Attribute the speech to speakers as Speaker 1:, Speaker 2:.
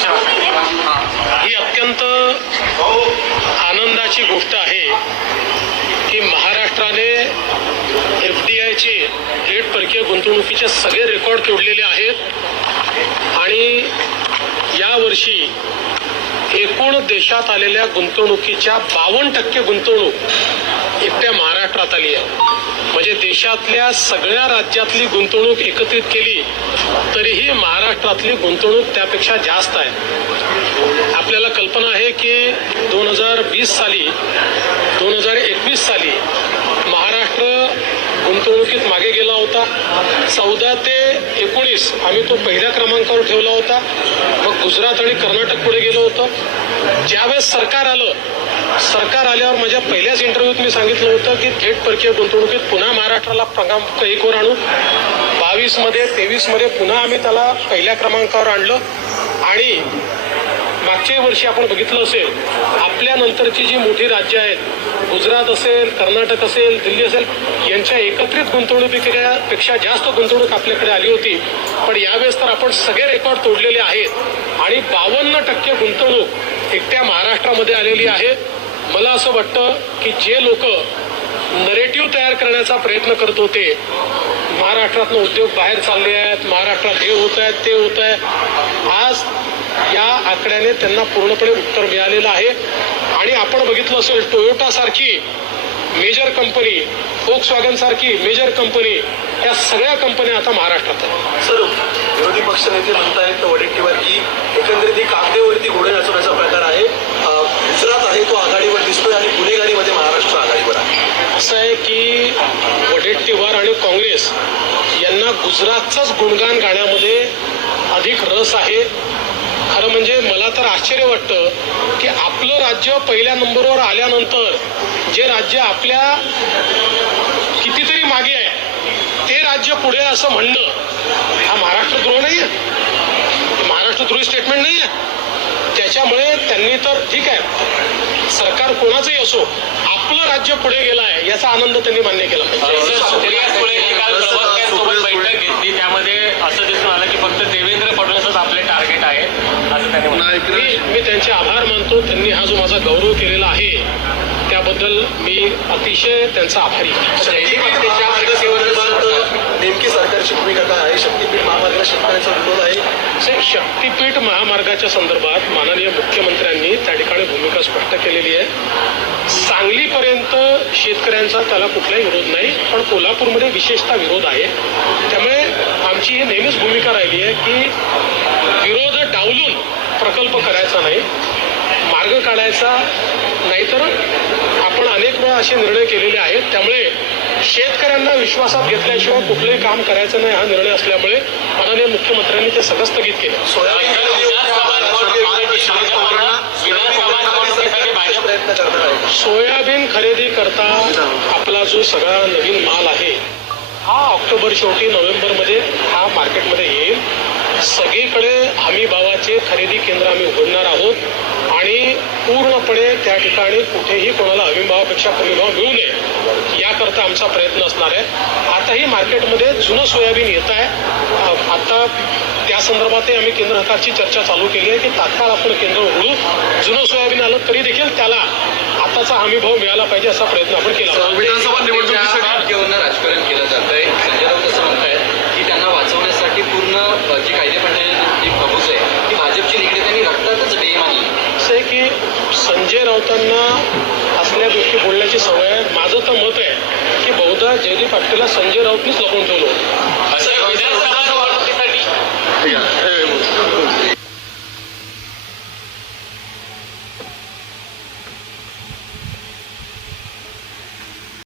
Speaker 1: ही अत्यंत आनंदाची गोष्ट आहे की महाराष्ट्राने एफ डी आयचे थेट परकीय गुंतवणुकीचे सगळे रेकॉर्ड तोडलेले आहेत आणि यावर्षी एकूण देशात आलेल्या गुंतवणुकीच्या बावन्न टक्के गुंतवणूक एकट्या महाराष्ट्रात आली आहे. म्हणजे देशातल्या सगळ्या राज्यातली गुंतवणूक एकत्रित केली तरीही महाराष्ट्रातली गुंतवणूक त्यापेक्षा जास्त आहे. आपल्याला कल्पना आहे की दोन हजार वीस साली दोन हजार एकवीस साली महाराष्ट्र गुंतवणुकीत मागे गेला होता. चौदा ते एकोणीस आम्ही तो पहिल्या क्रमांकावर ठेवला होता. मग गुजरात आणि कर्नाटक पुढे गेलो होतं. ज्यावेळेस सरकार आलं सरकार आल्यावर माझ्या पहिल्याच इंटरव्ह्यूत मी सांगितलं होतं की थेट परकीय गुंतवणुकीत पुन्हा महाराष्ट्राला क्रमांक एकवर आणू. बावीसमध्ये तेवीसमध्ये पुन्हा आम्ही त्याला पहिल्या क्रमांकावर आणलं. आणि मागच्या वर्षी आपण बघितलं असेल आपल्या नंतरची जी मोठी राज्य आहेत गुजरात असेल कर्नाटक असेल दिल्ली असेल यांच्या एकत्रित गुंतवणुकीपेक्षा जास्त गुंतवणूक आपल्याकडे आली होती. पण यावेळेस तर आपण सगळे रेकॉर्ड तोडलेले आहेत. आणि बावन्न टक्के गुंतवणूक एकट्या महाराष्ट्रामध्ये आलेली आहे. मला असं वाटतं की जे लोक नरेटिव्ह तयार करण्याचा प्रयत्न करत होते महाराष्ट्रातनं उद्योग बाहेर चालले आहेत महाराष्ट्रात हे होत आहेत ते होत आहे आज या आकड्याने त्यांना पूर्णपणे उत्तर मिळालेलं आहे. आणि आपण बघितलं असेल टोयोटा सारखी मेजर कंपनी फोक्स वॅगन सारखी मेजर कंपनी या सगळ्या कंपन्या आता महाराष्ट्रात आहेत.
Speaker 2: सर विरोधी पक्षनेते म्हणतायत वडेट्टीवार की एकंदरीत ही कागदेवरती घोडे
Speaker 1: काँग्रेस यांना गुजरातचाच गुणगान गाण्यामध्ये अधिक रस आहे. खरं म्हणजे मला तर आश्चर्य वाटतं की आपलं राज्य पहिल्या नंबरवर आल्यानंतर जे राज्य आपल्या कितीतरी मागे आहे ते राज्य पुढे असं म्हणणं हा महाराष्ट्र द्रोह नाही आहे महाराष्ट्र द्रोही स्टेटमेंट नाही आहे त्याच्यामुळे त्यांनी तर ठीक आहे. सरकार कोणाचंही असो आपलं राज्य पुढे गेलं आहे याचा आनंद त्यांनी मान्य केला
Speaker 3: बैठक घेतली त्यामध्ये असं दिसून आलं की फक्त देवेंद्र फडणवीसच आपले टार्गेट आहे असं त्यांनी म्हटलं.
Speaker 1: मी मी त्यांचे आभार मानतो त्यांनी हा जो माझा गौरव केलेला आहे त्याबद्दल मी अतिशय त्यांचा आभारी
Speaker 2: नेमकी सरकारची भूमिका काय आहे? शक्तीपीठ महामार्गाला शेतकऱ्यांचा विरोध आहे.
Speaker 1: शक्तीपीठ महामार्गाच्या संदर्भात माननीय मुख्यमंत्र्यांनी त्या ठिकाणी भूमिका स्पष्ट केलेली आहे. सांगलीपर्यंत शेतकऱ्यांचा त्याला कुठलाही विरोध नाही पण कोल्हापूरमध्ये विशेषतः विरोध आहे. त्यामुळे आमची ही नेहमीच भूमिका राहिली आहे की विरोध डावलून प्रकल्प करायचा नाही मार्ग काढायचा नाहीतर आपण अनेक वेळा असे निर्णय केलेले आहेत. त्यामुळे शेतकऱ्यांना विश्वासात घेतल्याशिवाय कुठलंही काम करायचं नाही हा निर्णय असल्यामुळे माननीय मुख्यमंत्र्यांनी ते सगळं स्थगित केलं.
Speaker 2: सोयाबीन खरेदी
Speaker 1: करता आपला जो सगळा नवीन माल आहे हा ऑक्टोबर शेवटी नोव्हेंबरमध्ये हा मार्केटमध्ये येईल. सगळीकडे हमी भावाचे खरेदी केंद्र आम्ही उघडणार आहोत. आणि पूर्णपणे त्या ठिकाणी कुठेही कोणाला हमी भावापेक्षा कमी भाव मिळू नये याकरता आमचा प्रयत्न असणार आहे. आताही मार्केटमध्ये जुनं सोयाबीन येत आहे. आता त्या संदर्भातही आम्ही केंद्र सरकारची चर्चा चालू केली आहे की तात्काळ आपण केंद्र उघडू. जुनं सोयाबीन आलं तरी देखील त्याला आताचा हमी भाव मिळाला पाहिजे असा प्रयत्न आपण केला.
Speaker 2: विधानसभा निवडणुकीसाठी
Speaker 4: राजकारण केलं जात आहे संजय राऊत असं म्हणतायत की त्यांना वाचवण्यासाठी पूर्ण जी कायदे
Speaker 1: संजय राऊतांना असल्या गोष्टी बोलण्याची सवय आहे. माझं तर मत आहे की बहुधा जयदीप आपटेला संजय राऊतनीच लपवून ठेवलं. असं